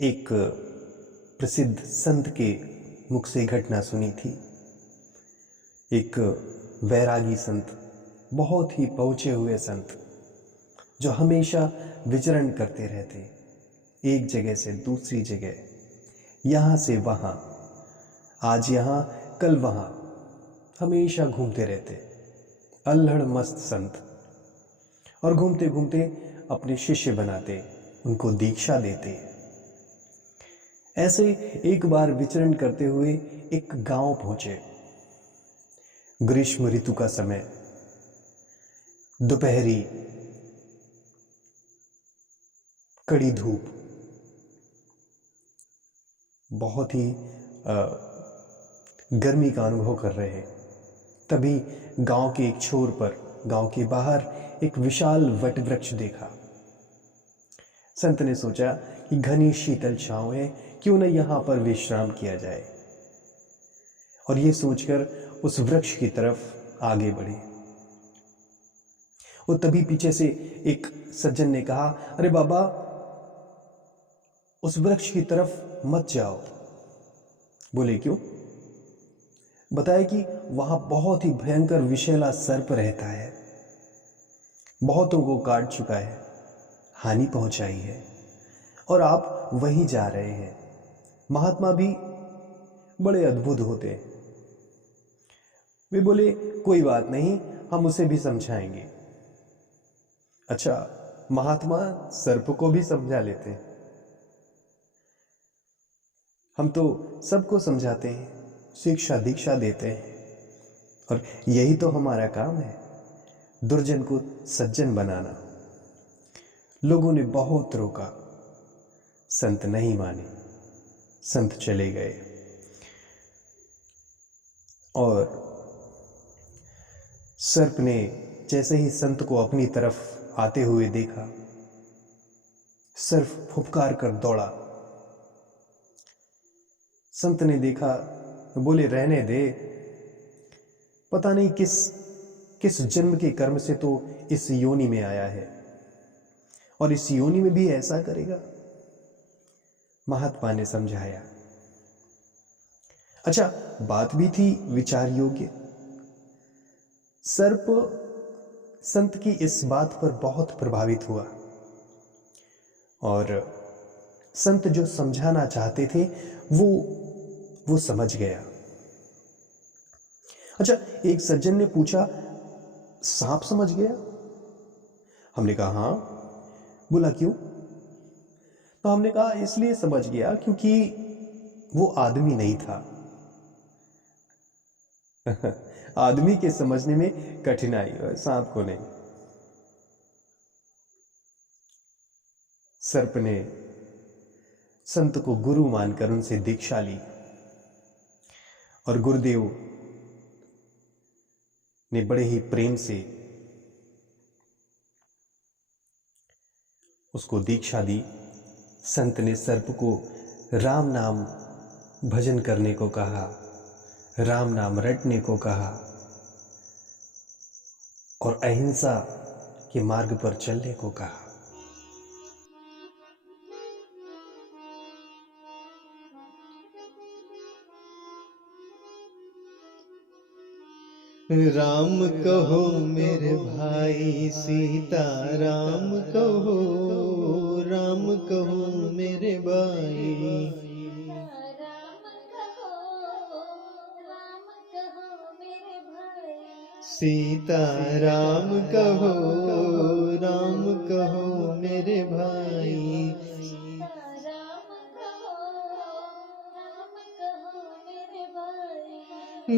एक प्रसिद्ध संत के मुख से घटना सुनी थी। एक वैरागी संत, बहुत ही पहुंचे हुए संत, जो हमेशा विचरण करते रहते, एक जगह से दूसरी जगह, यहाँ से वहाँ, आज यहाँ कल वहाँ, हमेशा घूमते रहते, अल्हड़ मस्त संत। और घूमते घूमते अपने शिष्य बनाते, उनको दीक्षा देते। ऐसे एक बार विचरण करते हुए एक गांव पहुंचे। ग्रीष्म ऋतु का समय, दोपहरी कड़ी धूप, बहुत ही गर्मी का अनुभव कर रहे हैं। तभी गांव के एक छोर पर, गांव के बाहर एक विशाल वट वृक्ष देखा। संत ने सोचा कि घनी शीतल छांव है, क्यों न यहां पर विश्राम किया जाए। और ये सोचकर उस वृक्ष की तरफ आगे बढ़े। और तभी पीछे से एक सज्जन ने कहा, अरे बाबा, उस वृक्ष की तरफ मत जाओ। बोले क्यों? बताया कि वहां बहुत ही भयंकर विषैला सर्प रहता है, बहुतों को काट चुका है, हानि पहुंचाई है, और आप वहीं जा रहे हैं। महात्मा भी बड़े अद्भुत होते हैं। वे बोले, कोई बात नहीं, हम उसे भी समझाएंगे। अच्छा, महात्मा सर्प को भी समझा लेते हैं। हम तो सबको समझाते हैं, शिक्षा दीक्षा देते हैं, और यही तो हमारा काम है, दुर्जन को सज्जन बनाना। लोगों ने बहुत रोका, संत नहीं माने, संत चले गए। और सर्प ने जैसे ही संत को अपनी तरफ आते हुए देखा, सर्प फुफकार कर दौड़ा। संत ने देखा, बोले रहने दे, पता नहीं किस जन्म के कर्म से तो इस योनि में आया है, और इस योनि में भी ऐसा करेगा। महात्मा ने समझाया। अच्छा, बात भी थी विचार योग्य। सर्प संत की इस बात पर बहुत प्रभावित हुआ, और संत जो समझाना चाहते थे वो समझ गया। अच्छा, एक सज्जन ने पूछा, सांप समझ गया? हमने कहा हाँ। बोला क्यों? तो हमने कहा इसलिए समझ गया क्योंकि वो आदमी नहीं था। आदमी के समझने में कठिनाई है, सांप को नहीं। सर्प ने संत को गुरु मानकर उनसे दीक्षा ली, और गुरुदेव ने बड़े ही प्रेम से उसको दीक्षा दी। संत ने सर्प को राम नाम भजन करने को कहा, राम नाम रटने को कहा, और अहिंसा के मार्ग पर चलने को कहा। राम कहो मेरे भाई, सीता राम कहो, राम कहो मेरे भाई। सीता राम कहो, राम कहो मेरे भाई।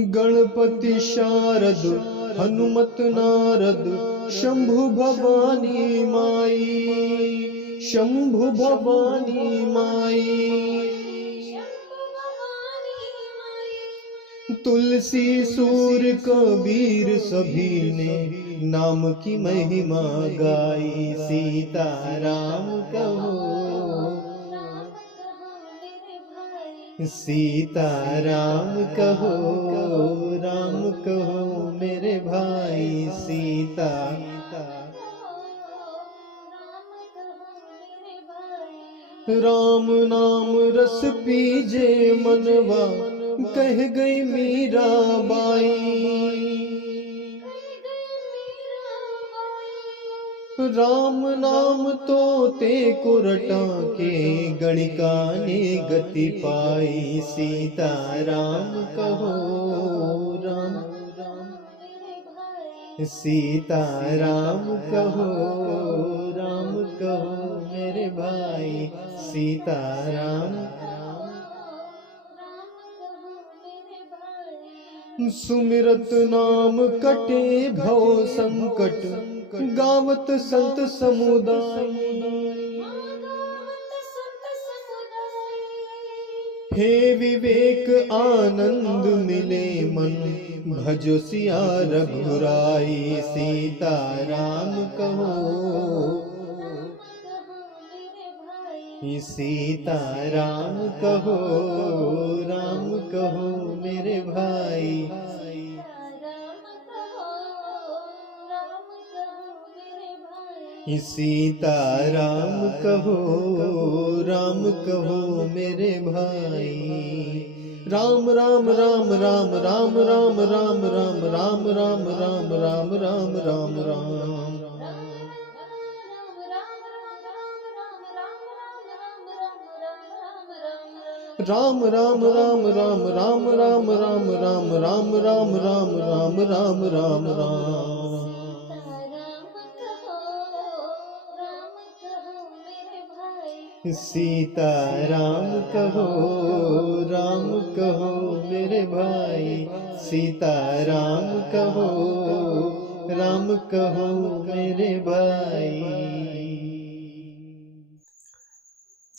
गणपति शारद हनुमत नारद, शंभु भवानी माई, शंभु भवानी माई। तुलसी सूर कबीर सभी ने नाम की महिमा गाई। सीता राम कहो, सीता राम कहो, राम कहो मेरे भाई। सीता राम नाम रस पीजे मनवा, कह गई मीरा बाई। राम नाम तो ते को रटा के, गणिका ने गति पाई। सीता राम कहो राम, सीता राम कहो राम कहो मेरे भाई। सीता राम सुमिरत नाम कटे भव संकट, गावत संत समुदाय। हे विवेक आनंद मिले मन, भजो सिया रघुराई। सीता राम कहो, सीता राम कहो राम कहो मेरे भाई। सीता राम कहो राम कहो मेरे भाई। राम राम राम राम राम राम राम राम राम राम राम राम राम राम राम। राम राम राम राम राम राम राम राम राम राम राम राम राम राम राम। सीता राम कहो राम कहो मेरे भाई। सीता राम कहो राम कहो मेरे भाई।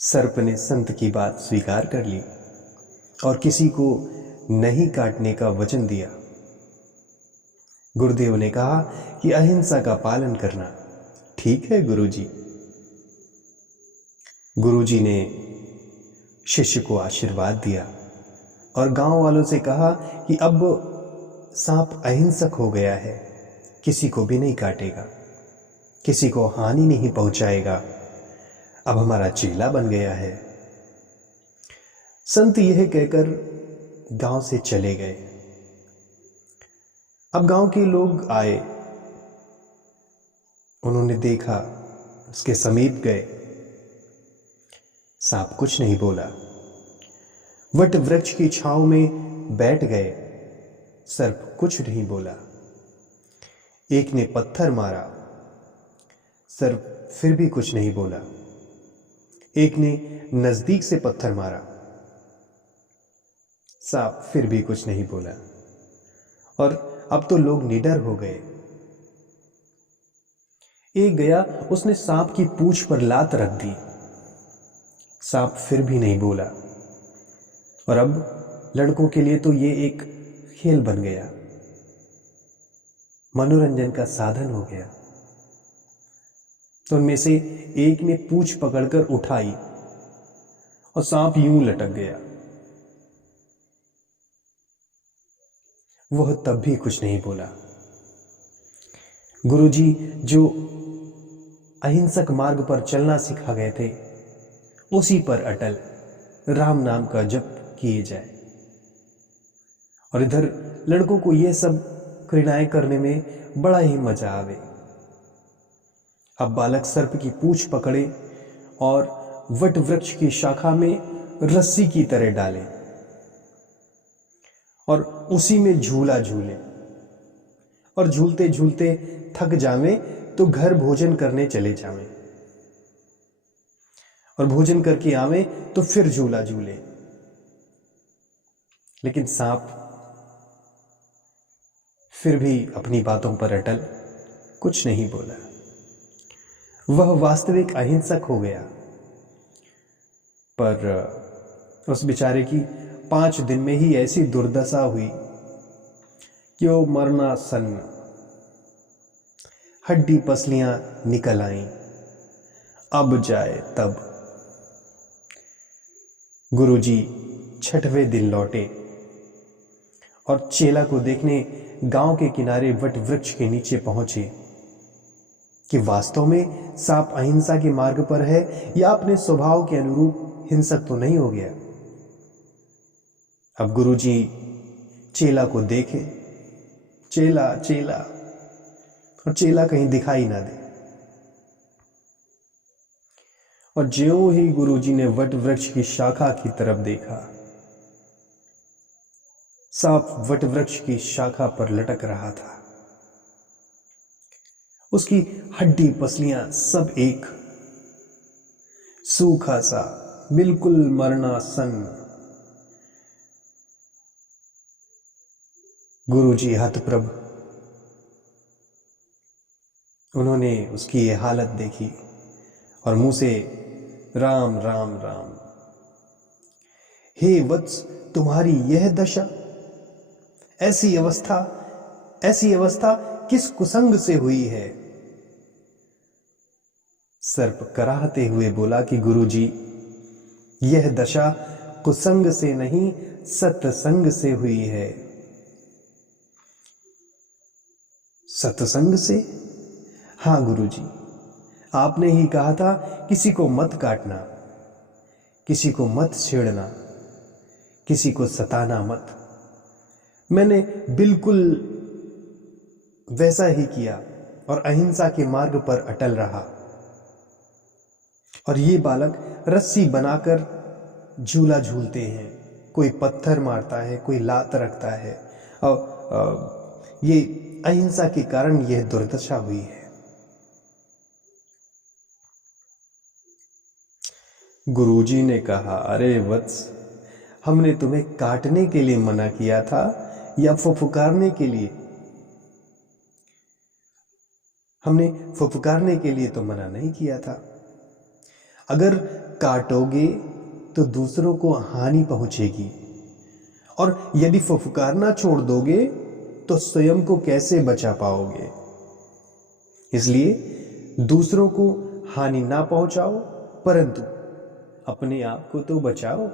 सर्प ने संत की बात स्वीकार कर ली और किसी को नहीं काटने का वचन दिया। गुरुदेव ने कहा कि अहिंसा का पालन करना ठीक है गुरुजी। गुरुजी ने शिष्य को आशीर्वाद दिया और गांव वालों से कहा कि अब सांप अहिंसक हो गया है, किसी को भी नहीं काटेगा, किसी को हानि नहीं पहुंचाएगा, अब हमारा चेला बन गया है। संत यह कहकर गांव से चले गए। अब गांव के लोग आए, उन्होंने देखा, उसके समीप गए। सांप कुछ नहीं बोला। वट वृक्ष की छांव में बैठ गए। सर्प कुछ नहीं बोला। एक ने पत्थर मारा, सर्प फिर भी कुछ नहीं बोला। एक ने नजदीक से पत्थर मारा, सांप फिर भी कुछ नहीं बोला। और अब तो लोग निडर हो गए। एक गया, उसने सांप की पूंछ पर लात रख दी, सांप फिर भी नहीं बोला। और अब लड़कों के लिए तो ये एक खेल बन गया, मनोरंजन का साधन हो गया। तो उनमें से एक ने पूंछ पकड़कर उठाई और सांप यूं लटक गया। वह तब भी कुछ नहीं बोला। गुरुजी जो अहिंसक मार्ग पर चलना सिखा गए थे, उसी पर अटल राम नाम का जप किए जाए। और इधर लड़कों को यह सब क्रीड़ाएं करने में बड़ा ही मजा आवे। अब बालक सर्प की पूंछ पकड़े और वट वृक्ष की शाखा में रस्सी की तरह डाले और उसी में झूला झूले, और झूलते झूलते थक जावे तो घर भोजन करने चले जावे, और भोजन करके आवे तो फिर झूला झूले। लेकिन सांप फिर भी अपनी बातों पर अटल कुछ नहीं बोला। वह वास्तविक अहिंसक हो गया। पर उस बेचारे की 5 दिन में ही ऐसी दुर्दशा हुई कि वो मरना सन्न, हड्डी पसलियां निकल आईं। अब जाए तब। गुरुजी 6वें दिन लौटे और चेला को देखने गांव के किनारे वट वृक्ष के नीचे पहुंचे। कि वास्तव में सांप अहिंसा के मार्ग पर है या अपने स्वभाव के अनुरूप हिंसक तो नहीं हो गया। अब गुरुजी चेला को देखे, चेला चेला, और चेला कहीं दिखाई ना दे। और ज्यों ही गुरुजी ने वट वृक्ष की शाखा की तरफ देखा, सांप वट वृक्ष की शाखा पर लटक रहा था। उसकी हड्डी पसलियां सब एक, सूखा सा, बिल्कुल मरणासन्न। गुरुजी हतप्रभ, उन्होंने उसकी ये हालत देखी और मुंह से राम राम राम। हे वत्स, तुम्हारी यह दशा, ऐसी अवस्था किस कुसंग से हुई है? सर्प कराहते हुए बोला कि गुरुजी, यह दशा कुसंग से नहीं सत्संग से हुई है। सत्संग से? हां गुरुजी, आपने ही कहा था किसी को मत काटना, किसी को मत छेड़ना, किसी को सताना मत। मैंने बिल्कुल वैसा ही किया और अहिंसा के मार्ग पर अटल रहा। और ये बालक रस्सी बनाकर झूला झूलते हैं, कोई पत्थर मारता है, कोई लात रखता है, और ये अहिंसा के कारण यह दुर्दशा हुई है। गुरुजी ने कहा, अरे वत्स, हमने तुम्हें काटने के लिए मना किया था या फुफकारने के लिए? हमने फुफकारने के लिए तो मना नहीं किया था। अगर काटोगे तो दूसरों को हानि पहुंचेगी, और यदि फुफकारना छोड़ दोगे तो स्वयं को कैसे बचा पाओगे? इसलिए दूसरों को हानि ना पहुंचाओ, परंतु अपने आप को तो बचाओ।